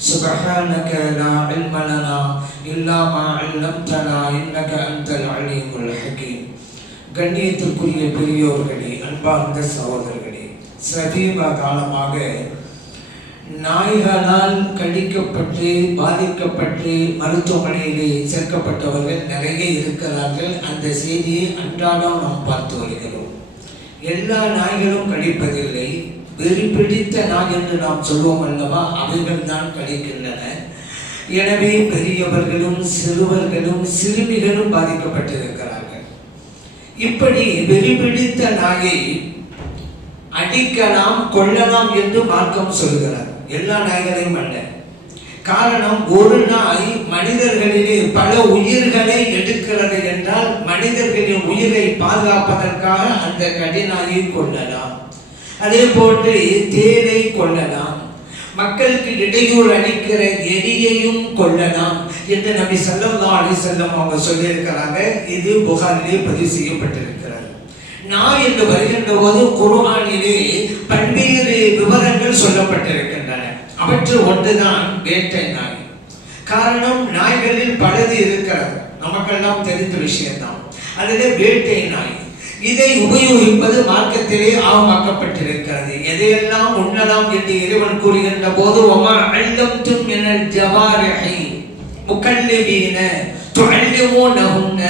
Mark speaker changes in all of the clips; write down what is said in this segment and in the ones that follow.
Speaker 1: سبحانك لا علم لنا إلا ما علمتنا إنك أنت العليم الحكيم கண்ணியத்திற்குரிய பெரியோர்களே அன்பார்ந்த சகோதரர்களே சமீப காலமாக நாய்களால் கடிக்கப்பட்டு பாதிக்கப்பட்டு மருத்துவமனையிலே சேர்க்கப்பட்டவர்கள் நிறைய இருக்கிறார்கள் அந்த செய்தியை அன்றாடம் நாம் பார்த்து வருகிறோம் எல்லா நாய்களும் கடிப்பதில்லை வெறி பிடித்த நாய் என்று நாம் சொல்வோம் அல்லவா? அவைகள் தான் கழிக்கின்றன. எனவே பெரியவர்களும் சிறுவர்களும் சிறுமிகளும் பாதிக்கப்பட்டிருக்கிறார்கள். இப்படி வெறி பிடித்த நாயை அடிக்கலாம் கொள்ளலாம் என்று மார்க்கம் சொல்கிறார் எல்லா நாய்களையும் அல்ல. காரணம் ஒரு நாய் மனிதர்களிலே பல உயிர்களை எடுக்கிறது என்றால் மனிதர்களின் உயிரை பாதுகாப்பதற்காக அந்த கடிநாயை கொள்ளலாம் அதே போன்று தேரை கொள்ளலாம். மக்களுக்கு இடையூறு அளிக்கிற எரியையும் கொள்ளலாம் என்று நபி ஸல்லல்லாஹு அலைஹி செல்லம் அவங்க சொல்லியிருக்கிறாங்க. இது புகாரிலே பதிவு செய்யப்பட்டிருக்கிறது. நாய் என்று வருகின்ற போது குருவானிலே பல்வேறு விவரங்கள் சொல்லப்பட்டிருக்கின்றன. அவற்றில் ஒன்றுதான் வேட்டை நாய். காரணம் நாய்களில் பலது இருக்கிறது. நமக்கெல்லாம் தெரிந்த விஷயம்தான். அல்லது வேட்டை நாய். இதை உபயோகிப்பது மார்க்கத்திலே ஆவமாக்கப்பட்டிருக்கிறது. எதையெல்லாம் உண்ணலாம் என்று இறைவன் கூறுகின்ற போது ஒமா அல்லம்தும் மினல் ஜவாரிஹி முகல்லிபீன துஅல்லிமூனஹுன்ன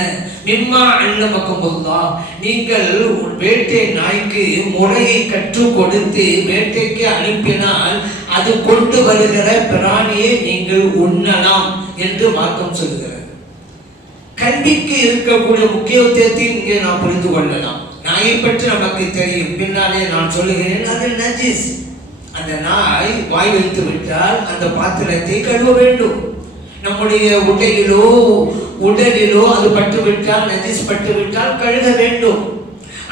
Speaker 1: மிம்மா அல்லமக்குமுல்லாஹ் நீங்கள் உன் வேட்டை நாய்க்கு முறையை கற்றுக் கொடுத்து வேட்டைக்கு அனுப்பினால் அது கொண்டு வருகிற பிராணியை நீங்கள் உண்ணலாம் என்று மார்க்கம் சொல்கிறது. கல்விக்கு இருக்கக்கூடிய முக்கியத்துவத்தை இங்கே நாம் புரிந்து கொள்ளலாம். நாயை பற்றி நமக்கு தெரியும். பின்னாலே நான் சொல்லுகிறேன் அது நஜிஸ். அந்த நாய் வாய் வைத்து விட்டால் அந்த பாத்திரத்தை கழுவ வேண்டும். நம்முடைய உடையிலோ உடலிலோ அது பட்டு விட்டால் நஜிஸ் பட்டு விட்டால் கழுக வேண்டும்.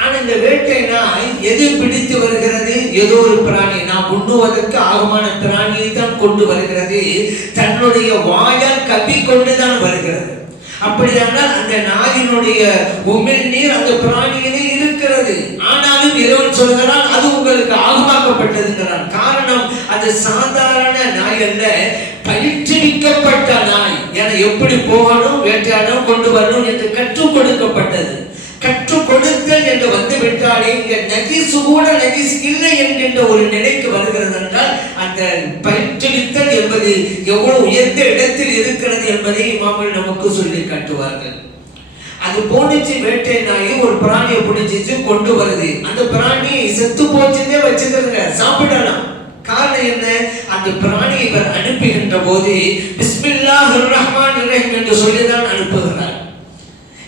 Speaker 1: ஆனால் இந்த வேட்டை நாய் எது பிடித்து வருகிறது? ஏதோ ஒரு பிராணி. நாம் உண்ணுவதற்கு ஆகமான பிராணியை தான் கொண்டு வருகிறது. தன்னுடைய வாயால் கப்பிக்கொண்டு தான் வருகிறது. அப்படியானால் அந்த நாயினுடைய உமிழ் நீர் அந்த பிராணியிலே இருக்கிறது. ஆனாலும் இறைவன் சொல்கிறான் அது உங்களுக்கு ஆகமாக்கப்பட்டதுங்கிறான். காரணம் அது சாதாரண நாய் அல்ல பயிற்றுவிக்கப்பட்ட நாய். என எப்படி போகணும் வேட்டையாடணும் கொண்டு வரணும் என்று கற்றுக் கொடுக்கப்பட்டது கற்றுக் கொடுத்தல் என்று வந்து விட்டாலே இந்த நஜிசு கூட நஜிஸ் இல்லை என்கின்ற ஒரு நிலைக்கு வருகிறது என்றால் அந்த பயிற்றுவித்தல் என்பது எவ்வளவு உயர்ந்த இடத்தில் இருக்கிறது என்பதை இமாமல் நமக்கு சொல்லி காட்டுவார்கள். அது போனிச்சு வேட்டை நாயை ஒரு பிராணியை பிடிச்சிச்சு கொண்டு வருது. அந்த பிராணி செத்து போச்சுன்னே வச்சுக்கிறதுங்க சாப்பிடலாம். காரணம் என்ன? அந்த பிராணி இவர் அனுப்புகின்ற போது பிஸ்மில்லாஹ் ரஹ்மான் ரஹீம் என்று சொல்லிதான் அனுப்புகிறார்.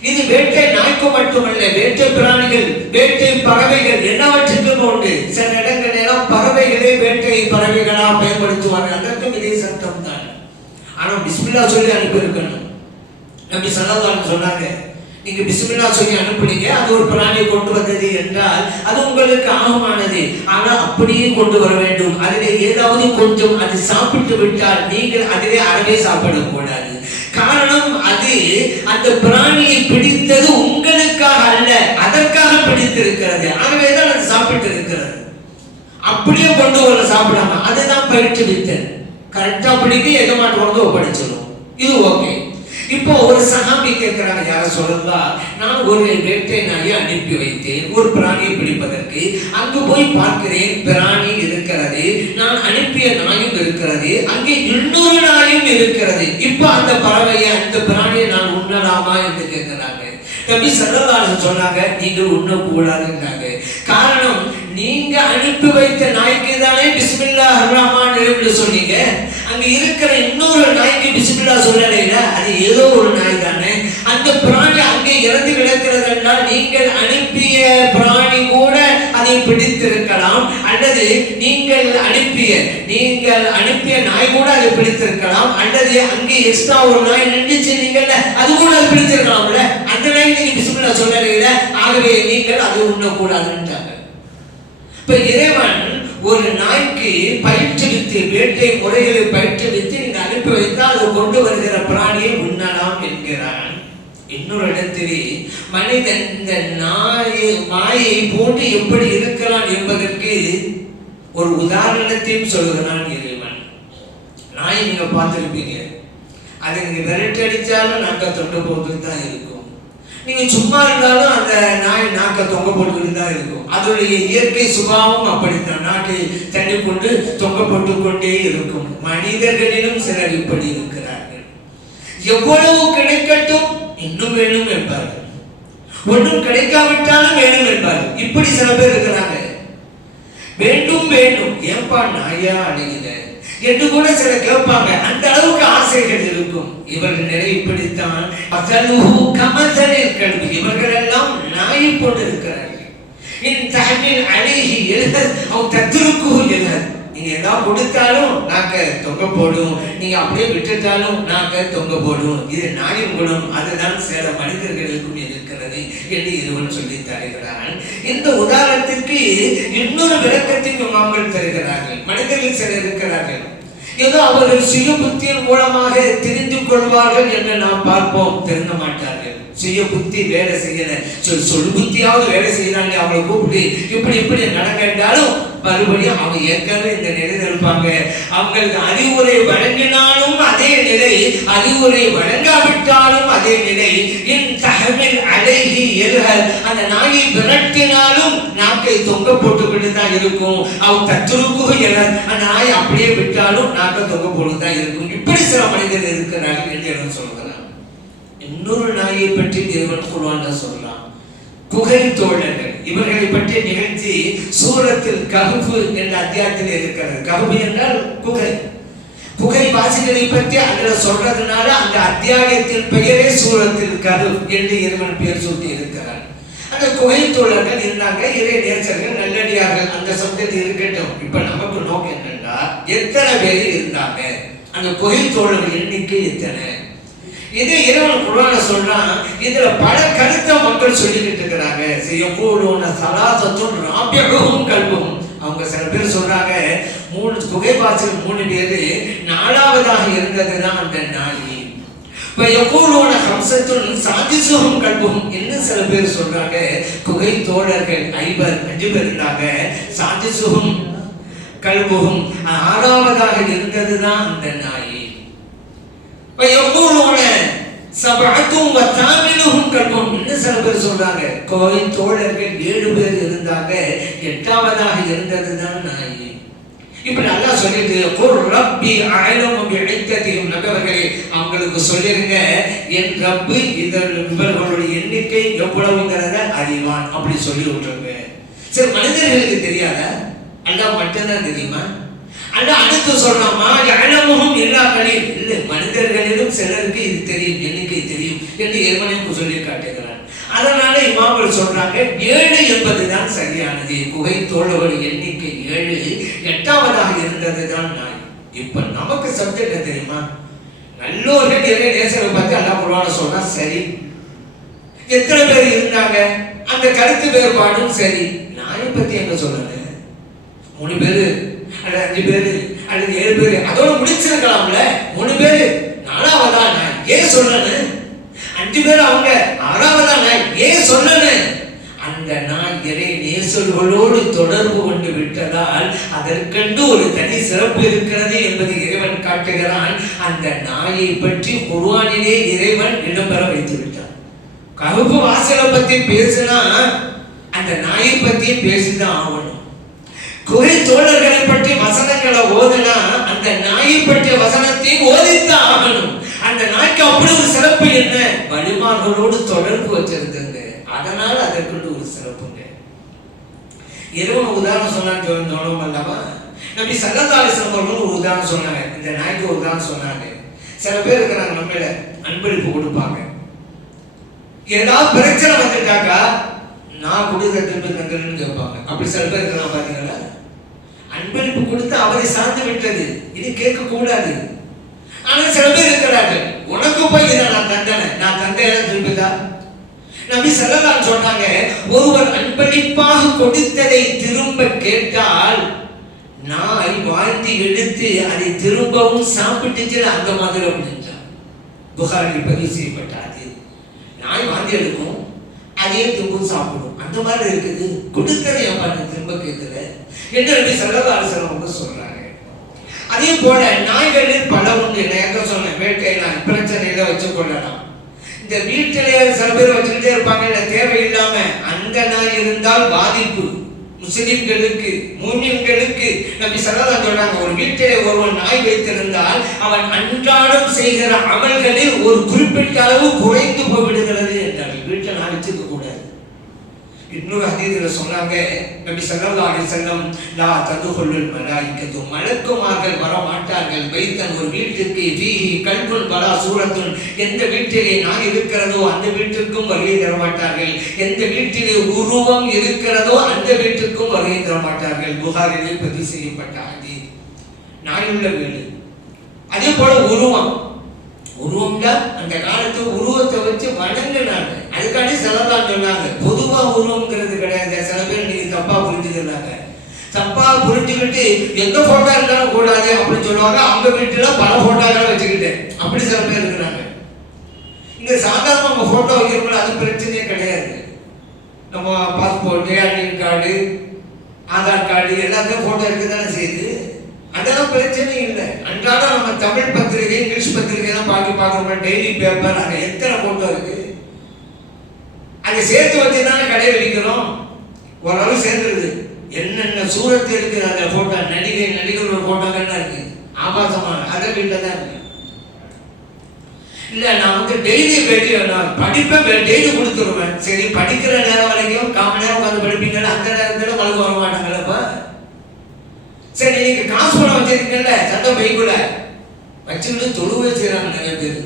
Speaker 1: இது வேட்டை நாய்க்கு மட்டுமல்ல வேட்டை பிராணிகள் வேட்டை பறவைகள் என்னவற்றுக்கும் உண்டு சில இடங்கள் எல்லாம் பறவைகளே வேட்டை பறவைகளா பயன்படுத்துவாங்க அதற்கும் இதே சட்டம் தான். ஆனா பிஸ்மில்லா சொல்லி அனுப்பி இருக்கணும் நபி சொன்னாங்க நீங்க பிஸ்மில்லா சொல்லி அனுப்புனீங்க. அது ஒரு பிராணியை கொண்டு வந்தது என்றால் அது உங்களுக்கு ஆகமானது ஆனா அப்படியே கொண்டு வர வேண்டும். அதிலே ஏதாவது கொஞ்சம் அது சாப்பிட்டு விட்டால் நீங்கள் அதிலே அறவே சாப்பிடக்கூடாது. காரணம் அது அந்த பிராணியை பிடித்தது உங்களுக்காக அல்ல அதற்காக பிடித்திருக்கிறது. ஆகவேதான் அது சாப்பிட்டு இருக்கிறது அப்படியே கொண்டு வர சாப்பிடாம அதுதான் வித்தன் கரெக்டா பிடிக்க எஜமாட்டு கொண்டு ஒப்படைச்சிடும் இது ஓகே இப்போ ஒரு சகாபி கேட்கிறாங்க யார சொல்றதா நான் ஒரு வேட்டை நாயை அனுப்பி வைத்தேன் ஒரு பிராணியை பிடிப்பதற்கு. அங்கு போய் பார்க்கிறேன் பிராணி இருக்கிறது. நான் அனுப்பிய நாயும் இருக்கிறது. அங்கே இன்னொரு நாயும் இருக்கிறது. இப்போ அந்த பறவையை அந்த பிராணியை நான் உண்ணலாமா? என்று கேட்கிறாங்க. நபி சல்லல்லாஹு சொன்னாங்க நீங்கள் உண்ணக்கூடாதுன்றாங்க. காரணம் நீங்க அனுப்பி வைத்த நாய்க்கு தானே பிஸ்மில்லா ரஹ்மான் என்று சொன்னீங்க. அங்க இருக்கிற இன்னொரு நாய்க்கு பிஸ்மில்லா சொல்லலைல அது ஏதோ ஒரு நாய் தானே. அந்த பிராணி அங்கே இறந்து கிடக்கிறது என்றால் நீங்கள் அனுப்பிய பிராணி கூட அதை பிடித்திருக்கலாம். அல்லது நீங்கள் அனுப்பிய நீங்கள் அனுப்பிய நாய் கூட அதை பிடித்திருக்கலாம். அல்லது அங்கே எக்ஸ்ட்ரா ஒரு நாய் நின்றுச்சு நீங்கள் அது கூட அது பிடித்திருக்கலாம்ல? அந்த நாய் நீங்க பிஸ்மில்லா சொல்லலையில ஆகவே நீங்கள் அது உண்ணக்கூடாதுன்றாங்க இப்ப இறைவன் ஒரு நாய்க்கு பயிற்றுவித்து வேட்டை முறைகளை பயிற்றுவித்து நீங்க அனுப்பி வைத்தால் அது கொண்டு வருகிற பிராணியை உண்ணலாம் என்கிறான். இன்னொரு இடத்திலே மனிதன் இந்த நாயை மாயை போட்டு எப்படி இருக்கலாம் என்பதற்கு ஒரு உதாரணத்தையும் சொல்கிறான் இறைவன். நாய் நீங்க பார்த்துருப்பீங்க. அதை நீங்க விரட்டி அடிச்சாலும் நாங்கள் தொண்டு போட்டு தான் இருக்கும். நீங்க சும்மா இருந்தாலும் அந்த நாய் நாக்கை தொங்க போட்டுக்கிட்டு தான் இருக்கும். அதனுடைய இயற்கை சுபாவம் அப்படித்தான். நாட்டை தள்ளி கொண்டு தொங்க போட்டு கொண்டே இருக்கும். மனிதர்களிலும் சிலர் இப்படி இருக்கிறார்கள். எவ்வளவு கிடைக்கட்டும் இன்னும் வேணும் என்பார்கள். ஒன்றும் கிடைக்காவிட்டாலும் வேணும் என்பார்கள். இப்படி சில பேர் இருக்கிறாங்க. வேண்டும் வேண்டும். ஏன்பா நாயா அடைகிற என்று கூட சில கேட்பாங்க. அந்த அளவுக்கு ஆசைகள் இருக்கும். இவர்கள் நிலை இப்படித்தான் அசலுஹு கமசலில் கல்வி. இவர்கள் எல்லாம் நாய் போட்டிருக்கிறார்கள். இன் தஹமில் அழகி எழுத அவன் தத்திருக்கு எழுத. நீங்கள் ஏதாவது கொடுத்தாலும் நாக்க தொங்க போடும். நீங்கள் அப்படியே விட்டுட்டாலும் நாக்க தொங்க போடும். இது நாயும் குணம் அதுதான் சில மனிதர்களுக்கும் இருக்கிறது என்று இருவன் சொல்லி தருகிறான். இந்த உதாரணத்திற்கு இன்னொரு விளக்கத்தையும் மக்கள் தருகிறார்கள். மனிதர்கள் சிலர் இருக்கிறார்கள். ஏதோ அவர்கள் சுய புத்தியின் மூலமாக தெரிந்து கொள்வார்கள் என்று நாம் பார்ப்போம். தெரிந்த மாட்டார்கள். சுய புத்தி வேலை செய்யல. சொல் சொல் புத்தியாவது வேலை செய்யறாங்க அவங்களை கூப்பிட்டு இப்படி இப்படி நடக்க என்றாலும் மறுபடியும் அவங்க ஏற்கனவே இந்த நிலையில் இருப்பாங்க. அவங்களுக்கு அறிவுரை வழங்கினாலும் அதே நிலை அறிவுரை வழங்காவிட்டாலும் அதே நிலை. என் தகவல் அழகி எழுகல் அந்த நாயை விரட்டினாலும் நாக்கை தொங்க போட்டுக்கிட்டு தான் இருக்கும். அவன் தத்துருக்கு எழ அந்த நாயை அப்படியே விட்டாலும் நாக்கை தொங்க போட்டு தான் இருக்கும். இப்படி சில மனிதர்கள் இருக்கிறார்கள் என்று என்ன சொல்கிறான் இன்னொரு நாயை பற்றி தேவன் சொல்வான் சொல்றான் புகை தோழர்கள் இவர்களை பற்றிய நிகழ்ச்சி சூரத்தில் ககுபு என்ற அத்தியாயத்தில் இருக்கிறது. ககுபு என்றால் புகை புகை வாசிகளை பற்றி அதுல சொல்றதுனால அந்த அத்தியாயத்தின் பெயரே சூரத்தில் கரு என்று இறைவன் பெயர் சூட்டி இருக்கிறார். அந்த குகை தோழர்கள் இருந்தாங்க. இறை நேசர்கள் நல்லடியார்கள். அந்த சமயத்தில் இருக்கட்டும். இப்ப நமக்கு நோக்கம் என்னன்னா எத்தனை பேர் இருந்தாங்க? அந்த குகை தோழர்கள் எண்ணிக்கை எத்தனை? இது இறைவன் குரான சொல்றான் இதுல பல கருத்தை மக்கள் சொல்லிக்கிட்டு இருக்கிறாங்க. செய்யக்கூடும் சலாசத்தும் ராபியகவும் கல்வும் அவங்க சில பேர் சொல்றாங்க மூணு குகைவாசிகள் மூணு பேரு நாலாவதாக இருந்ததுதான் அந்த நாளி. இப்ப எவ்வளோன ஹம்சத்தும் சாதிசுகம் கல்வும் என்ன சில பேர் சொல்றாங்க. குகை தோழர்கள் ஐவர் அஞ்சு பேர் இருந்தாங்க. சாதிசுகம் கல்புகும் ஆறாவதாக இருந்ததுதான் அந்த நாயி சபத்தும் வத்தாமினும் கல்வம்னு சில பேர் சொல்றாங்க? கோயில் தோழர்கள் ஏழு பேர் இருந்தாங்க எட்டாவதாக இருந்தது தான் நாய் இப்படி நல்லா சொல்லிட்டு ரப்பி ஆயிரம் இழைத்ததையும் நபர்களே அவங்களுக்கு சொல்லிருங்க என் ரப்பு இதன் இவர்களுடைய எண்ணிக்கை எவ்வளவுங்கிறத அறிவான் அப்படி சொல்லி விட்டுருங்க. சரி மனிதர்களுக்கு தெரியாத? அல்ல மட்டும்தான் தெரியுமா? அல்ல அடுத்து சொல்றாமா எழமுகம் எல்லா கலையும் இல்லை மனிதர்களிலும் சிலருக்கு இது தெரியும் எண்ணிக்கை தெரியும் என்று ஏற்கனவே சொல்லி காட்டுகிறான். அதனால இமாமல் சொல்றாங்க ஏழு என்பதுதான் சரியானது. குகை தோழர்கள் எண்ணிக்கை ஏழு எட்டாவதாக இருந்தது தான் நாய். இப்ப நமக்கு சப்ஜெக்ட் தெரியுமா? நல்லோர்கள் எதை நேசரை பார்த்து அல்லா குருவான சொன்னா சரி. எத்தனை பேர் இருந்தாங்க? அந்த கருத்து வேறுபாடும் சரி. நாயை பத்தி எங்க சொல்லல மூணு பேரு. அல்லது அஞ்சு பேரு அல்லது ஏழு பேரு அதோட முடிச்சிருக்கலாம்ல? மூணு பேரு. நாலாவதா நான் ஏன் சொல்லணும் அஞ்சு பேர் அவங்க ஆறாவதா நான் ஏன் சொல்லணும் அந்த நான் இறை நேசல்களோடு தொடர்பு கொண்டு விட்டதால் அதற்கென்று ஒரு தனி சிறப்பு இருக்கிறது என்பதை இறைவன் காட்டுகிறான். அந்த நாயை பற்றி குருவானிலே இறைவன் இடம்பெற வைத்து விட்டான் கருப்பு வாசலை பத்தி பேசினா அந்த நாயை பத்தியும் பேசிதான் ஆகணும். குகை தோழர்களை பற்றி வசனங்களை ஓதுனா அந்த நாயை பற்றிய வசனத்தையும் ஓதித்தான் ஆகணும். அந்த நாய்க்கு அப்படி ஒரு சிறப்பு என்ன? வழிமார்களோடு தொடர்பு வச்சிருக்குங்க அதனால அதற்குண்டு ஒரு சிறப்புங்க. இரவு உதாரணம் சொன்னான்னு சொன்னோம் அல்லவா? நம்பி சல்லல்லாஹு ஒரு உதாரணம் சொன்னாங்க. இந்த நாய்க்கு ஒரு உதாரணம் சொன்னாங்க. சில பேர் இருக்கிறாங்க நம்மள அன்பளிப்பு கொடுப்பாங்க. ஏதாவது பிரச்சனை வந்துட்டாக்கா நான் கொடுக்குற திருப்பி தந்துருன்னு கேட்பாங்க. அப்படி சில பேர் இருக்கிறாங்க பாத்தீங்களா அன்பளிப்பு கொடுத்து அவரை சார்ந்து விட்டது. இது கேட்க கூடாது ஆனா சில பேர் இருக்கிறார்கள். உனக்கு போய் இதை நான் தந்தேன் நான் தந்தேன் திரும்பிதா? நபி செல்லலாம் சொன்னாங்க ஒருவர் அன்பளிப்பாக கொடுத்ததை திரும்ப கேட்டால் நாய் வாழ்த்தி எடுத்து அதை திரும்பவும் சாப்பிட்டுச்சு அந்த மாதிரி அப்படின்றார் புகாரில் பதிவு செய்யப்பட்டாது நாய் வாந்தி எடுக்கும் அதே திரும்பவும் சாப்பிடும். அந்த மாதிரி இருக்குது. கொடுத்ததை அப்பா திரும்ப கேட்கல. என்று நபி ஸல்லல்லாஹு அலைஹி சொல்றாங்க. அதே போல நாய்களில் பல உண்டு எங்க சொன்னேன். வேட்டை நான் பிரச்சனையில வச்சு கொள்ளலாம். இந்த வீட்டிலே சில பேர் வச்சுக்கிட்டே இருப்பாங்க. இல்ல தேவையில்லாம அந்த நாய் இருந்தால் பாதிப்பு. முஸ்லிம்களுக்கு மூமின்களுக்கு. நம்பி சரதா சொல்றாங்க ஒரு வீட்டிலே ஒருவன் நாய் வைத்திருந்தால் அவன் அன்றாடம் செய்கிற அமல்களில் ஒரு குறிப்பிட்ட அளவு குறைந்து போய்விடுகிறது என்றார்கள் வீட்டில் நாய் வச்சிருக்க கூடாது இன்னொரு ஹதீஸ்ல சொன்னாங்க நபி சல்லா அலி செல்லம் லா ததுஹுலுல் மலாயிகத்து மலக்குமார்கள் வர மாட்டார்கள் வைத்தன் ஒரு வீட்டிற்கு ஃபீஹி கல்புல் பலா சூரத்துன் எந்த வீட்டிலே நான் இருக்கிறதோ அந்த வீட்டிற்கும் வருகை தர மாட்டார்கள் எந்த வீட்டிலே உருவம் இருக்கிறதோ அந்த வீட்டிற்கும் வருகை தர மாட்டார்கள் புகாரிலே பதிவு செய்யப்பட்ட ஹதீஸ். நாயுள்ள வீடு. அதே போல உருவம். உருவம்ல அந்த காலத்து உருவத்தை வச்சு வணங்கினாங்க. அதுக்காண்டி செலவான்னு சொன்னாங்க பொதுவா உருவம்ங்கிறது கிடையாது. சில பேர் நீங்க தப்பா புரிஞ்சுக்கிறாங்க தப்பா புரிஞ்சுக்கிட்டு எந்த போட்டோ இருந்தாலும் கூடாது அப்படின்னு சொல்லுவாங்க. அவங்க வீட்டுல பல போட்டோக்களை வச்சுக்கிட்டேன். அப்படி சில பேர் இருக்கிறாங்க. இங்க சாதாரண நம்ம போட்டோ வைக்கிறோம்ல அது பிரச்சனையே கிடையாது. நம்ம passport identity card Aadhaar card எல்லாத்தையும் போட்டோ எடுக்க தானே செய்யுது. அதெல்லாம் பிரச்சனை இல்லை. அன்றாடம் நம்ம தமிழ் பத்திரிகை இங்கிலீஷ் பத்திரிகை எல்லாம் பார்த்து பார்க்குறோம் டெய்லி பேப்பர் அங்கே எத்தனை போட்டோ இருக்கு? அதை சேர்த்து வச்சு தானே கடையில் விற்கிறோம் ஓரளவு சேர்ந்துருது. என்னென்ன சூரத்து இருக்குது அந்த ஃபோட்டோ நடிகை நடிகரோட போட்டோங்கள்லாம் இருக்கு? ஆபாசமான அதை வீட்டில் தான் இருக்கு. இல்லை நான் வந்து டெய்லி பேட்டி நான் படிப்பேன் டெய்லி கொடுத்துருவேன். சரி படிக்கிற நேரம் வரைக்கும் காம நேரம் உட்காந்து படிப்பீங்கல்ல அந்த நேரத்தில் வளர்க்க வர மாட்டாங்கல்லப்பா சரி நீங்கள் காசு பணம் வச்சிருக்கீங்கல்ல சட்டம் பைக்குள்ள வச்சுக்கிட்டு தொழுவே செய்கிறாங்க நிறைய பேர்.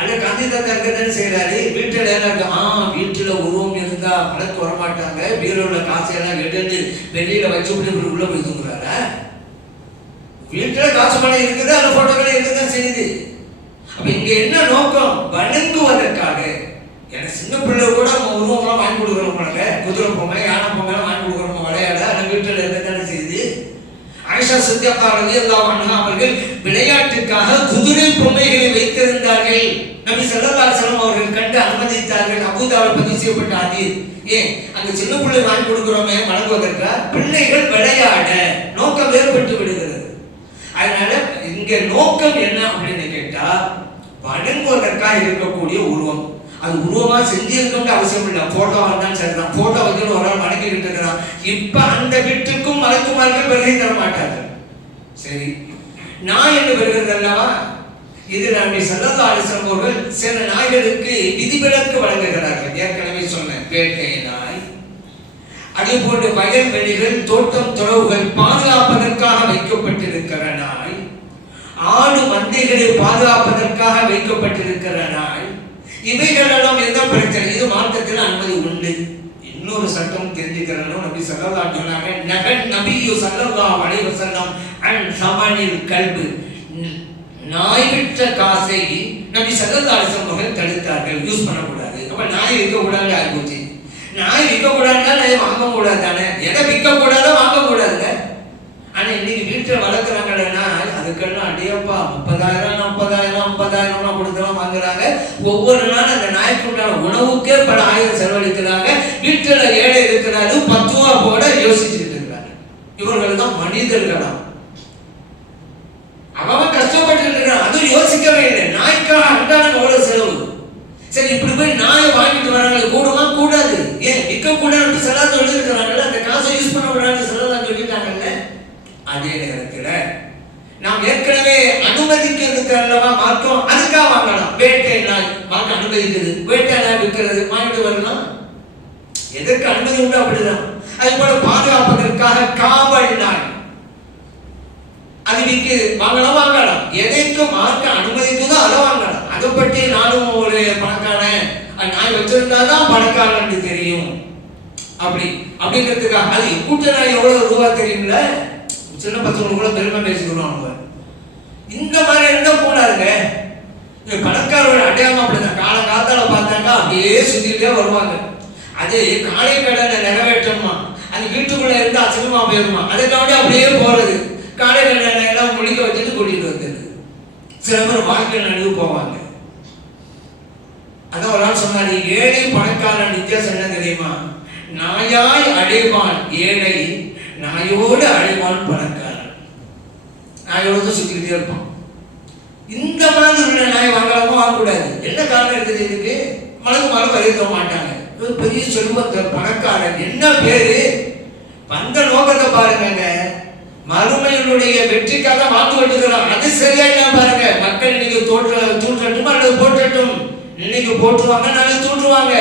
Speaker 1: அந்த காந்தி தாத்தா இருக்கதானே செய்யறாரு வீட்டுல என்ன இருக்கு. ஆ வீட்டுல உருவம் இருந்தா வழக்கு வரமாட்டாங்க. பீரோல காசு எல்லாம் எடுத்து வெளியில வச்சு விட்டு உள்ள போய் தூங்குறாரா? வீட்டுல காசு பணம் இருக்குது அந்த போட்டோக்களை இருக்கதான் செய்யுது? அப்ப இங்க என்ன நோக்கம்? வணங்குவதற்காக. எனக்கு சின்ன பிள்ளை கூட அவங்க உருவம்லாம் வாங்கி கொடுக்குறோம் போனாங்க குதிரை பொம்மை யானை பொம்மை வாங்கி கொடுக்குறோம் விளையாட. அந்த வீட்டில் இருக்கத்தானே செய்யுது? ஆயிஷா சித்தியப்பா ரவி அவர்கள் விளையாட்டுக்காக குதிரை பொம்மைகளை வைத்திருந்தார்கள். நபி ஸல்லல்லாஹு அலைஹி அவர்கள் கண்டு அனுமதித்தார்கள். அபூதாவில் பதிவு செய்யப்பட்ட அதீர் ஏன்? அந்த சின்ன பிள்ளை வாங்கி கொடுக்குறோமே வணங்குவதற்கா பிள்ளைகள் விளையாட நோக்கம் வேறுபட்டு விடுகிறது. அதனால இங்க நோக்கம் என்ன அப்படின்னு கேட்டா வணங்குவதற்காக இருக்கக்கூடிய உருவம். அது உருவமாக செஞ்சிருக்கணும் அவசியம் இல்லை. போட்டோ வந்தாலும் சரிதான். போட்டோ வந்து ஒரு ஆள் வணங்கிட்டு இருக்கிறான் இப்போ அந்த வீட்டுக்கும் மலக்குமார்கள் வருகை தர மாட்டார்கள். சரி. நான் என்று வருகிறது அல்லவா? இது நம்பி சல்லல்லா அலிஸ்லாம் அவர்கள் சில நாய்களுக்கு விதிவிலக்கு வழங்குகிறார்கள். ஏற்கனவே சொன்னேன். வேட்டை நாய் அதே போன்று வயல்வெளிகள் தோட்டம் துறவுகள் பாதுகாப்பதற்காக வைக்கப்பட்டிருக்கிற நாய் ஆடு மந்தைகளை பாதுகாப்பதற்காக வைக்கப்பட்டிருக்கிற நாய் இவைகளெல்லாம் எந்த பிரச்சனை? இது மார்க்கத்தில் அனுமதி உண்டு. இன்னொரு சட்டம் தெரிஞ்சுக்கிறனும் நபி சல்லல்லா சொன்னாங்க நகன் நபியு சல்லல்லா அலைஹி வஸல்லம் அன் சமனில் கல்பு. நாய் விற்ற காசை நபி சல்லல்லா அலைஹி வஸல்லம் அவர்கள் தடுத்தார்கள். யூஸ் பண்ணக்கூடாது. அப்ப நாய் விற்க கூடாது ஆகி போச்சு? நாய் விற்க கூடாதுன்னா நாய் வாங்க கூடாது தானே? எதை விற்க கூடாதோ வாங்க கூடாதுங்க ஆனா இன்னைக்கு வீட்டுல வளர்க்குறாங்கன்னா அதுக்கெல்லாம் அடியப்பா முப்பதாயிரம் நாற்பதாயிரம் ஐம்பதாயிரம் கொடுத்தலாம் வாங்குறாங்க. ஒவ்வொரு நாள் அந்த நாய்க்குண்டான உணவுக்கே பல ஆயிரம் செலவழிக்கிறாங்க. வீட்டுல ஏழை இருக்கிறாரு பத்து ரூபா போட யோசிச்சுட்டு இருக்கிறாங்க இவர்கள் தான் மனிதர்களாம் அவன் கஷ்டப்பட்டு இருக்கிறான். அதுவும் யோசிக்கவே இல்லை. நாய்க்காக அன்றாடம் எவ்வளவு செலவு? சரி இப்படி போய் நாயை வாங்கிட்டு வராங்க கூடுமா? கூடாது. ஏன் விற்க கூடாதுன்னு சிலா சொல்லியிருக்கிறாங்கல்ல அந்த காசை யூஸ் பண்ண கூடாதுன்னு சிலதான் சொல்லிட்டாங்கல்ல அதே நேரத்தில் நாம் ஏற்கனவே அனுமதிக்கிறது அல்லவா மார்க்கம் அதுக்காக வாங்கலாம். வேட்டை நாய் வாங்க அனுமதிக்கிறது. வேட்டை நாய் விற்கிறது வாங்கிட்டு வரலாம். எதற்கு அனுமதி உண்டு அப்படிதான். அது போல பாதுகாப்பதற்காக காவல் நாய். அது விற்குது வாங்கலாம் வாங்கலாம். எதைக்கு மார்க்க அனுமதிக்குதோ அதை வாங்கலாம். அதை பற்றி நானும் ஒரு பணக்காரன் நாய் வச்சிருந்தாதான் பணக்காரன் தெரியும். அப்படி அப்படிங்கிறதுக்காக அது கூட்ட நாய் எவ்வளவு ரூபா தெரியும்ல? சின்ன பசங்க கூட பெருமை பேசிக்கணும் அவங்க இந்த மாதிரி எந்த போடாதுங்க இந்த பணக்காரோட அடையாளம் அப்படிதான். காலத்தால பார்த்தாங்க அப்படியே சுத்திக்கிட்டே வருவாங்க. அது காலை கடனை நிறைவேற்றணுமா? அது வீட்டுக்குள்ள இருந்து அசிங்கமா போயிருமா? அதை அப்படியே போறது. காலை கடனை எல்லாம் முடிக்க வச்சுட்டு கூட்டிட்டு வந்தது சில பேர் வாழ்க்கை நடுவு போவாங்க. அதான் ஒரு நாள் சொன்னாரு ஏழை பணக்காரன் வித்தியாசம் என்ன தெரியுமா? நாயாய் அழைவான் ஏழை. நாயோடு அழைவான் பணக்காரன். நாயோடு சுற்றிக்கிட்டே இருப்போம் இந்த மாதிரி உள்ள நாய் வாங்கலாமோ வாங்கக்கூடாது என்ன காரணம் இருக்குது இதுக்கு? மனது மரம் வரைய மாட்டாங்க. ஒரு பெரிய செல்வந்த பணக்காரன். என்ன பேரு? வந்த நோக்கத்தை பாருங்க மறுமையினுடைய வெற்றிக்காக வாக்கு வெட்டுகிறான் அது சரியா இல்ல பாருங்க. மக்கள் இன்னைக்கு தோற்ற தூற்றட்டும் அல்லது போற்றட்டும். இன்னைக்கு போட்டுருவாங்க நாளைக்கு தூற்றுவாங்க.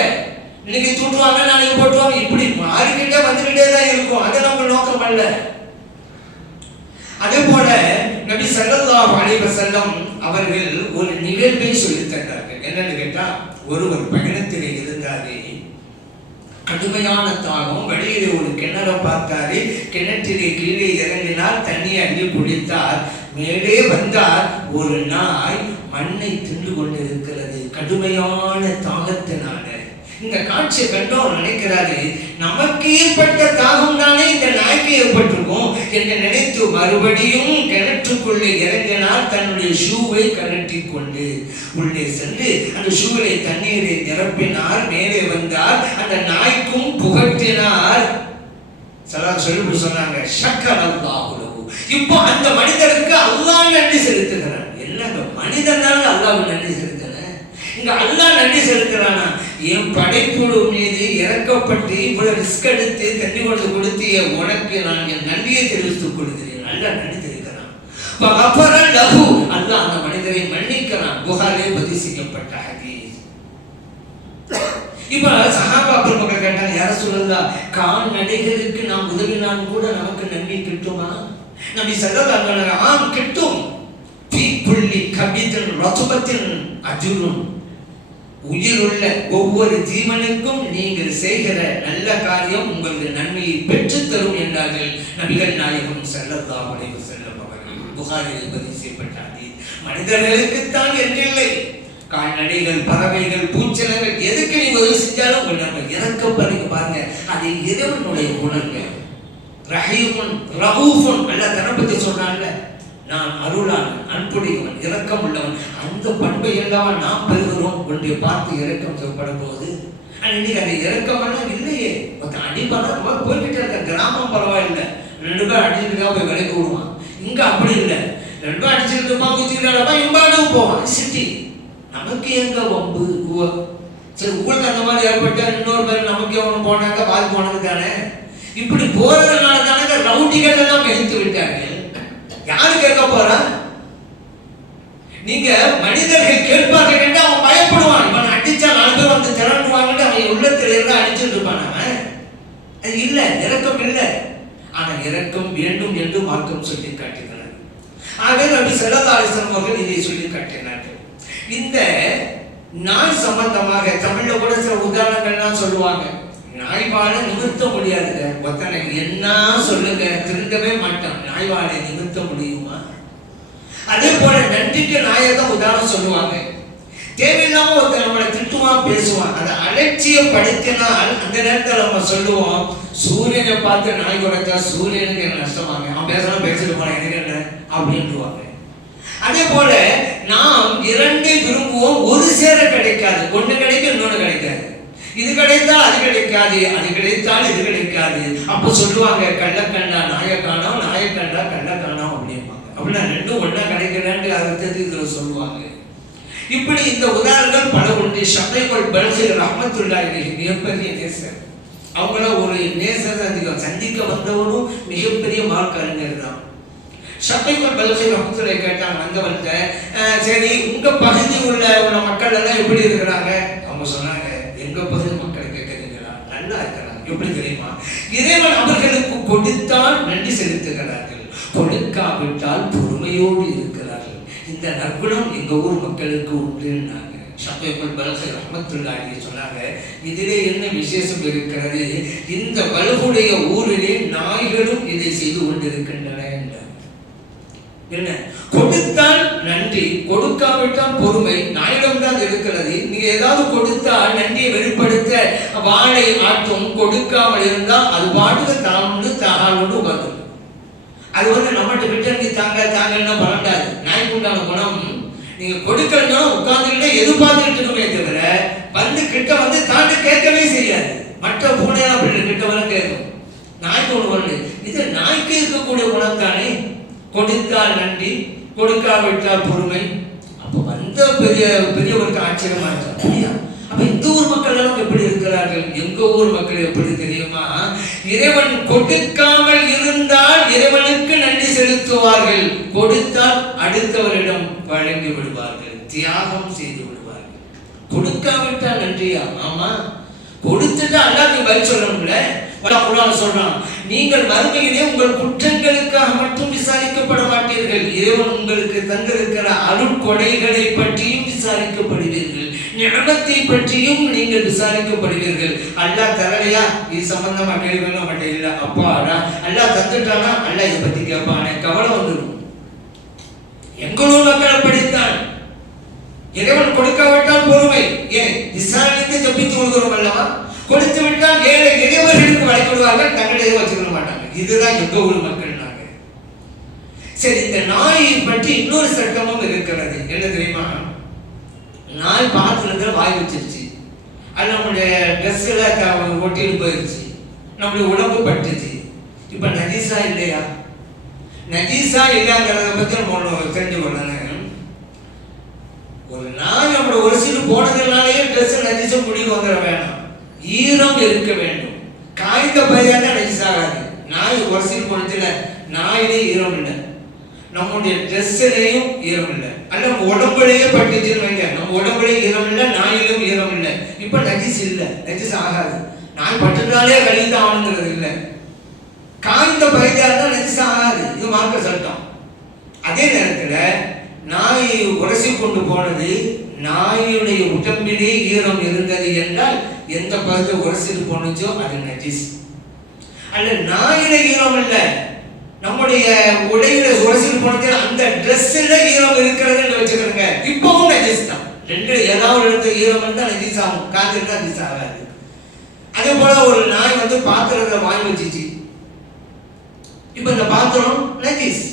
Speaker 1: இன்னைக்கு தூற்றுவாங்க நாளைக்கு போட்டுருவாங்க இப்படி மாறிக்கிட்டே வந்துகிட்டே தான் இருக்கும். அது நம்ம நோக்கம் அல்ல. அதே போல நபி சல்லல்லாஹு அலைஹி வஸல்லம் அவர்கள் ஒரு நிகழ்வை சொல்லித் தந்தார்கள். என்னன்னு கேட்டா ஒருவர் பயணத்திலே இருந்தாரே கடுமையான தாகம் வழியிலே ஒரு கிணற பார்த்தாரு கிணற்றிலே கீழே இறங்கினார் தண்ணியை அள்ளி குடித்தார். மேலே வந்தார். ஒரு நாய் மண்ணை தின்று கொண்டிருக்கிறது கடுமையான தாகத்தினால இந்த காட்சியை கண்டோம் நினைக்கிறாரு நமக்கு ஏற்பட்ட தாகம் தானே இந்த நாய்க்கு ஏற்பட்டிருக்கும்? என்று நினைத்து மறுபடியும் கிணற்றுக்குள்ளே இறங்கினார். தன்னுடைய ஷூவை கழட்டி கொண்டு உள்ளே சென்று அந்த ஷூவிலே தண்ணீரை நிரப்பினார். மேலே வந்தார். அந்த நாய்க்கும் புகட்டினார். சலா சொல்லி சொன்னாங்க சக்கர் அல்லாஹுலகு இப்போ அந்த மனிதருக்கு அல்லாஹ் நன்றி செலுத்துகிறான். என்னங்க மனிதனால அல்லாஹ் நன்றி செலுத்தின இங்க அல்லாஹ் நன்றி செலுத்துறானா? என் படைப்புழு மீது இறக்கப்பட்டு இவ்வளவு ரிஸ்க் எடுத்து தண்ணி கொண்டு கொடுத்திய உனக்கு நான் என் நன்றியை தெரிவித்துக் கொள்கிறேன். நல்லா நடித்திருக்கிறான் தெரிவிக்கிறான் அப்புறம் லகு அந்த மனிதரை மன்னிக்கிறான். புகாரே பதிவு செய்யப்பட்ட ஹதீஸ் இப்ப சஹாபா மக்கள் கேட்டாங்க யார சொல்லலா? கால் நடிகருக்கு நாம் உதவினால் கூட நமக்கு நன்மை கிட்டுமா? நம்பி சல்லல்லாஹு ஆம் கிட்டும். பி புள்ளி கபிதன் ரசுபத்தின் அஜுரும் உயிருள்ள ஒவ்வொரு ஜீவனுக்கும் நீங்கள் செய்கிற நல்ல காரியம் உங்களுக்கு நன்மையை பெற்றுத்தரும் என்றார்கள் நபிகள் நாயகம் செல்லதா உடைவு செல்லும் அவர்கள். புகாரில் பதிவு செய்யப்பட்ட ஹதீஸ் மனிதர்களுக்குத்தான் என்றில்லை. கால்நடைகள் பறவைகள் பூச்சலங்கள் எதுக்கு நீங்க உதவி செஞ்சாலும் உங்கள் நம்ம இறக்கப்படுங்க பாருங்க. அது இறைவனுடைய உணர்வு. ரஹீமுன் ரகூஃபுன் அல்ல தன்னை சொன்னான்ல நான் அருளான் அன்புடையவன் இரக்கம் உள்ளவன் அந்த பண்பை எல்லாம் நாம் பெறுகிறோம். உன்னுடைய பார்த்து இரக்கம் சொல்லப்பட போகுது ஆனா இன்னைக்கு அந்த இரக்கமெல்லாம் இல்லையே. ஒருத்தன் அடிப்பான போய்கிட்டு இருக்க கிராமம் பரவாயில்லை. ரெண்டு பேர் அடிச்சிருக்கா போய் விலைக்கு விடுவான் இங்க அப்படி இல்லை. ரெண்டு பேர் அடிச்சிருக்கமா இருப்பான் இம்பாடும் போவான். சிட்டி. நமக்கு எங்க வம்பு? சரி உங்களுக்கு அந்த மாதிரி ஏற்பட்ட இன்னொரு பேர் நமக்கு எவனும் போனாங்க பாதி போனது தானே? இப்படி போறதுனால தானே ரவுடிகள் எல்லாம் எதிர்த்து விட்டார்கள் யாரு கேட்க போறா நீங்க மனிதர்கள் கேட்பார்கள் என்று அவன் பயப்படுவான். இவன் அடிச்சா நாலு பேர் வந்து திரண்டுவாங்கன்னு அவன் உள்ளத்தில் இருந்து அடிச்சுட்டு இருப்பான் அவன். அது இல்ல இரக்கம் இல்ல. ஆனா இறக்கம் வேண்டும் என்று மார்க்கம் சொல்லி காட்டுகிறார் ஆகவே நபி ஸல்லல்லாஹு அவர்கள் இதை சொல்லி காட்டினார்கள். இந்த நாய் சம்பந்தமாக தமிழ்ல கூட சில உதாரணங்கள்லாம் சொல்லுவாங்க. நாய்வாலை நிமிர்த்த முடியாதுங்க. ஒத்தனை என்ன சொல்லுங்க திருந்தவே மாட்டான். நாய்வாலை நிமிர்த்த முடியும் அதே போல நன்றிக்கு நாயை தான் உதாரணம் சொல்லுவாங்க. தேவையில்லாம ஒருத்தர் நம்மளை திட்டுவான் பேசுவான். அதை அலட்சியப்படுத்தினால் அந்த நேரத்தில் நம்ம சொல்லுவோம் சூரியனை பார்த்து நாய் குறைச்சா சூரியனுக்கு என்ன நஷ்டமாங்க? அவன் பேசலாம் பேசிட்டு போறான் எனக்கு என்ன? அப்படின்ட்டுவாங்க அதே போல நாம் இரண்டை விரும்புவோம் ஒரு சேர கிடைக்காது. ஒன்று கிடைக்கும் இன்னொன்னு கிடைக்காது. இது கிடைத்தால் அது கிடைக்காது அது கிடைத்தால் இது கிடைக்காது. அப்போ சொல்லுவாங்க கள்ளக்கண்டா நாயை காணோம் நாயை கண்டா கள்ள காணோம் அப்படிம்பாங்க அப்படின்னா ரெண்டும் ஒண்ணா கிடைக்கிறான்ட்டு அதை இதுல சொல்லுவாங்க. இப்படி இந்த உதாரணங்கள் பல உண்டு. ஷமைகள் பல்சர் ரஹமத்துல்லா மிகப்பெரிய நேசர். அவங்கள ஒரு நேசர் அதிகம். சந்திக்க வந்தவனும் மிகப்பெரிய மார்க்கறிஞர் தான். ஷப்பைகள் பல்சை ரஹமத்துல்லா கேட்டாங்க அங்க வந்த சரி உங்க பகுதி உள்ள உள்ள மக்கள் எல்லாம் எப்படி இருக்கிறாங்க? அவங்க சொன்னாங்க எங்க பகுதி மக்கள் கேட்கறீங்களா? நல்லா இருக்கிறாங்க. எப்படி தெரியுமா? இறைவன் அவர்களுக்கு கொடுத்தால் நன்றி செலுத்த கொடுக்காவிட்டால் பொறுமையோடு இருக்கிறார்கள். இந்த நற்குணம் எங்கள் ஊர் மக்களுக்கு உண்டுன்னாங்க. ஷப்பைக்குள் பல்கை ரஹமத்துல்லாஹி சொன்னாங்க இதிலே என்ன விசேஷம் இருக்கிறது? இந்த பலகுடைய ஊரிலே நாய்களும் இதை செய்து கொண்டிருக்கின்றன என்றார். என்ன? கொடுத்தால் நன்றி கொடுக்காவிட்டால் பொறுமை நாயிடம் தான் இருக்கிறது. நீங்க ஏதாவது கொடுத்தால் நன்றியை வெளிப்படுத்த வாழை ஆற்றும் கொடுக்காமல் இருந்தால் அது பாட்டுக்கு தாழ்ந்து தாழ்ந்து உட்காந்து அது வந்து நம்மகிட்ட விட்டு தாங்க தாங்கன்னா பலண்டாது நாய்க்கு உண்டான குணம். நீங்க கொடுக்கணும்னா உட்கார்ந்துக்கிட்டே எதிர்பார்த்துக்கிட்டு இருக்கணுமே தவிர வந்து கிட்ட வந்து தாண்டி கேட்கவே செய்யாது. மற்ற பூனை அப்படி கிட்ட வர கேட்கும். நாய்க்கு ஒன்று வரல இது நாய்க்கு இருக்கக்கூடிய குணம் தானே கொடுத்தால் நன்றி கொடுக்காவிட்டால் பொறுமை. அப்போ வந்த பெரிய பெரியவருக்கு ஆச்சரியமா இருக்கு? அப்படியா? அப்ப இந்த ஊர் மக்கள் எல்லாம் எப்படி இருக்கிறார்கள்? எங்க ஊர் மக்கள் எப்படி தெரியுமா? இறைவன் கொடுக்காமல் இருந்தால் இறைவனுக்கு செலுத்துவார்கள் கொடுத்தால் அடுத்தவரிடம் வழங்கி விடுவார்கள் தியாகம் செய்து விடுவார்கள். கொடுக்காவிட்டால் நன்றியா? ஆமா. கொடுத்துட்டு அல்லாஹ்க்கு பதில் சொல்லணும்ல? அல்லாஹ் சொல்றான் நீங்கள் மறுமையிலே உங்கள் குற்றங்களுக்காக மட்டும் விசாரிக்கப்பட மாட்டீர்கள். இறைவன் உங்களுக்கு தந்திருக்கிற அருட்கொடைகளை பற்றியும் விசாரிக்கப்படுவீர்கள். ஞானத்தை பற்றியும் நீங்கள் விசாரிக்கப்படுவீர்கள். அல்லாஹ் தரலையா? இது சம்பந்தமா கேள்வி மாட்டேன் இல்ல. அப்பாடா அல்லாஹ் தந்துட்டானா? அல்லாஹ் இதை பத்தி கேட்பானே கவலை வந்துடும் எங்களூர் மக்களை படித்தான் இறைவன் கொடுக்காவிட்டால் பொறுமை ஏன்? விசாரணைக்கு தப்பித்து கொள்கிறோம் அல்லவா? கொடுத்து விட்டால் ஏழை இறைவர்களுக்கு வழிபடுவார்கள் தங்களை வச்சுக்கொள்ள மாட்டாங்க. இதுதான் எங்க ஊர் மக்கள் நாங்க. சரி இந்த நாயை பற்றி இன்னொரு சட்டமும் இருக்கிறது என்ன தெரியுமா நாய் பாத்திரத்தில் வாய் வச்சிருச்சு. அது நம்மளுடைய ட்ரெஸ்ஸில் ஒட்டிட்டு போயிருச்சு. நம்மளுடைய உடம்பு பட்டுச்சு. இப்போ நஜீஸா இல்லையா? நஜீஸா இல்லைங்கிறத பற்றி நம்ம தெரிஞ்சு கொள்ளணும். ஒரு நாள் நம்மளோட ஒரு சீடு போனதுனாலேயே ட்ரெஸ் நஜீசம் முடிவு வந்துட வேணாம். ஈரம் இருக்க வேண்டும். காய்ந்த பயிராக தான் ஆகாது. நாய் ஒரு சீடு போனதில் நாயிலே ஈரம் இல்லை. நம்முடைய ட்ரெஸ்ஸிலையும் ஈரம் இல்லை. நம்ம உடம்புலயே பட்டுச்சுன்னு வைங்க. நம்ம உடம்புலயே ஈரம் இல்லை நாயிலும் ஈரம் இல்லை இப்ப நஜிஸ் இல்லை. நஜிஸ் ஆகாது. நாய் பட்டுனாலே கழிந்து ஆணுங்கிறது இல்லை. காய்ந்த பகுதியாக இருந்தால் நஜிஸ் ஆகாது. இது மார்க்க சட்டம். அதே நேரத்தில் நாய் உரசி கொண்டு போனது நாயுடைய உடம்பிலே ஈரம் இருந்தது என்றால் எந்த பகுதியில் உரசிட்டு போனச்சோ அது நஜிஸ். அல்ல நாயில ஈரம் இல்லை. நம்முடைய உடையில உரசில் போனது அந்த ட்ரெஸ்ல ஈரம் இருக்கிறது வச்சுக்கிறோங்க இப்பவும் நஜீஸ் தான். ரெண்டு ஏதாவது ஒரு இடத்துல ஈரம் இருந்தால் நஜீஸ் ஆகும். காத்திருந்தா நஜீஸ் ஆகாது. அதே போல ஒரு நாய் வந்து பாத்திரத்தை வாங்கி வச்சிச்சு. இப்ப இந்த பாத்திரம் நஜீஸ்.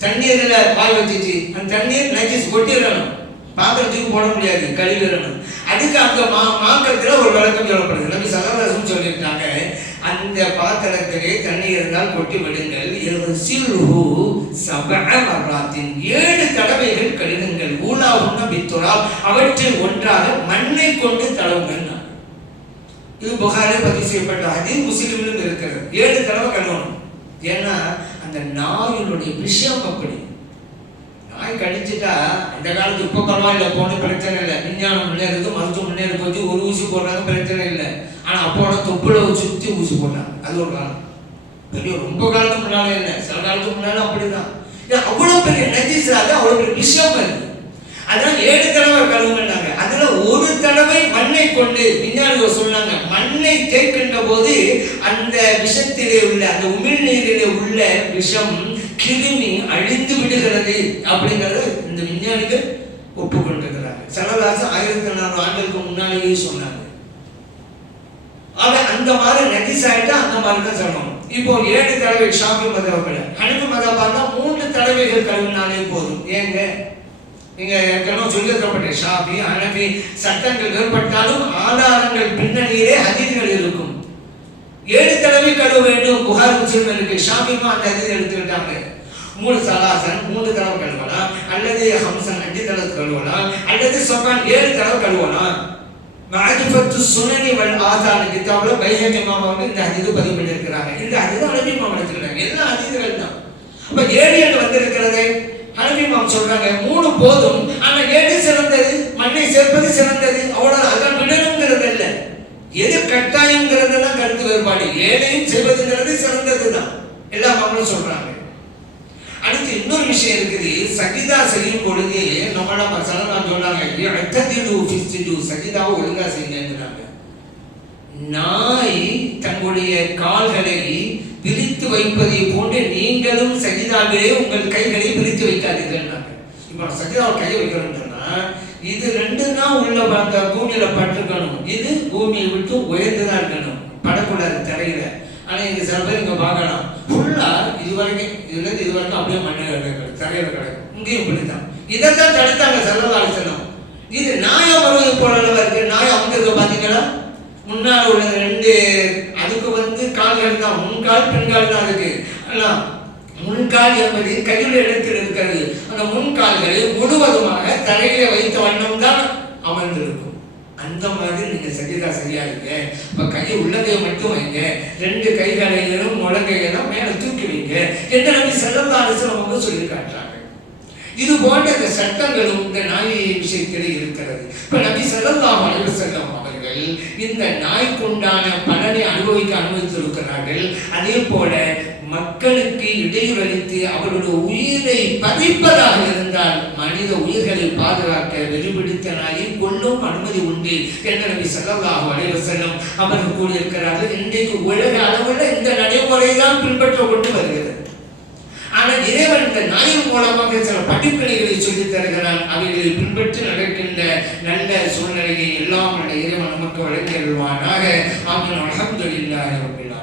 Speaker 1: தண்ணீர்ல வாய் வச்சிச்சு. அந்த தண்ணீர் நஜீஸ் கொட்டிடணும் பாத்திரத்துக்கு போட முடியாது. கழுவிடணும். அதுக்கு அந்த மா மார்க்கத்தில் ஒரு விளக்கம் சொல்லப்படுது. நம்ம சகவாசம் சொல்லியிருக்காங்க. அந்த பாத்திரத்திலே தண்ணீர் இருந்தால் கொட்டி விடுங்கள். சில்ஹு சபஅ ஏழு தடவைகள் கழுகுங்கள். ஊலா உண்ண பித்துரால் அவற்றில் ஒன்றாக மண்ணை கொண்டு தடவுங்கள் இது புகாரே பதிவு செய்யப்பட்ட அதே முஸ்லிமிலும் இருக்கிறது. ஏழு தடவை கழுவணும். ஏன்னா அந்த நாயினுடைய விஷயம் அப்படி. நாய் கடிச்சிட்டா அந்த காலத்து இப்போ பரவாயில்ல போன பிரச்சனை இல்லை. விஞ்ஞானம் முன்னேறது மருத்துவம் முன்னேறது போச்சு ஒரு ஊசி போடுறாங்க பிரச்சனை இல்லை. ஆனால் அப்போட தொப்புல சுற்றி ஊசி போட்டாங்க அது ஒரு காலம். பெரிய ரொம்ப காலத்துக்கு முன்னாலே இல்லை சில காலத்துக்கு முன்னாலும் அப்படிதான். இது அவ்வளோ பெரிய நஜிஸ் அது பெரிய விஷயம் அது அதான் ஏழு தடவை கழுவுனாங்க அதுல ஒரு தடவை மண்ணை கொண்டு விஞ்ஞானிகள் சொன்னாங்க மண்ணை தேய்க்கின்ற போது அந்த விஷத்திலே உள்ள அந்த உமிழ்நீரிலே உள்ள விஷம் கிருமி அழிந்து விடுகிறது. அப்படிங்கிறது இந்த விஞ்ஞானிகள் ஒப்புக்கொண்டிருக்கிறாங்க. செலவாசம் ஆயிரத்தி நானூறு ஆண்டுகளுக்கு முன்னாலேயே சொன்னாங்க. அவன் அந்த மாதிரி நெட்டிஸ் ஆயிட்டா அந்த மாதிரி தான் சொல்லணும் இப்போ ஏழு தடவை ஷாபி மதவர்கள் ஹனிப்பு மதவா தான் மூன்று தடவைகள் கழுவினாலே போதும். ஏங்க? நீங்க ஏற்கனவே சொல்லியிருக்கப்பட்ட ஷாபி அனபி சட்டங்கள் வேறுபட்டாலும் ஆதாரங்கள் பின்னணியிலே ஹதீஸ்கள் இருக்கும். ஏழு தடவை கழுவ வேண்டும். புகார் முஸ்லிம் இருக்கு. ஷாபிமா அந்த ஹதீஸ் எடுத்துக்கிட்டாங்க மூணு சலாசன் மூன்று தடவை கழுவலாம். அல்லது ஹம்சன் அஞ்சு தடவை கழுவலாம். அல்லது சொக்கான் ஏழு தடவை கழுவலாம். மாஜிபத்து சுனனி வல் ஆசான கிதாபுல பைஹகி மாமா வந்து இந்த ஹதீஸ் பதிவு பண்ணியிருக்கிறாங்க இந்த ஹதீஸ் அலபி மாமா எடுத்துக்கிறாங்க எல்லா ஹதீஸ்கள் தான். அப்ப ஏழு என்று வந்திருக்கிறது. ஹனபி மாம் சொல்றாங்க மூணு போதும். ஆனா ஏழு சிறந்தது மண்ணை சேர்ப்பது சிறந்தது. அவ்வளவு அதான் விடணுங்கிறது இல்ல. எது கட்டாயங்கிறதெல்லாம் கருத்து வேறுபாடு. ஏழையும் செய்வதுங்கிறது சிறந்தது தான். எல்லா மக்களும் சொல்றாங்க. அடுத்து இன்னொரு விஷயம் இருக்குது. சகிதா செய்யும் பொழுது நம்மள சலமான் சொன்னாங்க அத்ததிடு ஃபிஸ்டிடு ஒழுங்கா செய்யுங்கிறாங்க நாய் தங்களுடைய கால்களை பிரித்து வைப்பதை போன்று நீங்களும் சஜிதாவிலே உங்கள் கைகளை விரித்து வைக்காதீர்கள் இப்போ சஜிதாவை கையை வைக்கிறோம்னா இது ரெண்டு தான் உள்ள பார்த்த பூமியில பட்டிருக்கணும். இது பூமியை விட்டு உயர்ந்து தான் இருக்கணும். படக்கூடாது தரையில ஆனா இங்க சில பேர் இங்க பார்க்கலாம். ஃபுல்லா இது வரைக்கும் இதுல இருந்து இது வரைக்கும் அப்படியே மண்ணில் கிடக்கும் தரையில கிடக்கும் இங்கேயும் இப்படித்தான். இதைத்தான் தடுத்தாங்க செல்லவாறு இது நாய வருவது போல இருக்கு நாயம் அவங்க இருக்க பாத்தீங்களா? முன்னால் உள்ள ரெண்டு அதுக்கு வந்து கால்கள் தான் முன்கால் பின்கால் தான் இருக்கு ஆனா முன்கால் என்பது கையில் இடத்தில் இருக்கிறது அந்த முன்கால்களை முழுவதுமாக தரையிலே வைத்த வண்ணம் தான் அமர்ந்திருக்கும். அந்த மாதிரி நீங்க சஜிதா சரியா இருங்க. இப்ப கை உள்ளதை மட்டும் வைங்க. ரெண்டு கைகளையிலும் முழங்கையெல்லாம் மேல தூக்கி வைங்க. என்று நம்பி செல்லந்தாலும் அவங்க சொல்லி காட்டுறாங்க இது போன்ற இந்த சட்டங்களும் இந்த நாயை விஷயத்திலே இருக்கிறது. இப்ப நபி ஸல்லல்லாஹு அலைஹி வஸல்லம் அவர்கள் இந்த நாய்க்குண்டான பலனை அனுபவிக்க அனுமதித்திருக்கிறார்கள். அதே போல மக்களுக்கு இடைவெளித்து அவர்களுடைய உயிரை பதிப்பதாக இருந்தால் மனித உயிர்களை பாதுகாக்க வெறிபிடித்த நாயை கொள்ளும் அனுமதி உண்டு என்று நபி ஸல்லல்லாஹு அலைஹி வஸல்லம் அவர்கள் கூறியிருக்கிறார்கள். இன்றைக்கு உலக அளவில் இந்த நடைமுறை தான் பின்பற்றப்பட்டு வருகிறது. ஆனால் இறைவன் இந்த நாயின் மூலமாக சில படிப்பினைகளை சொல்லித் தருகிறான் அவைகளை பின்பற்றி நடக்கின்ற நல்ல சூழ்நிலையை எல்லாம் இறைவன் நமக்கு வழங்கி அருள்வானாக. ஆமீன். அல்ஹம்துலில்லாஹி ரப்பில்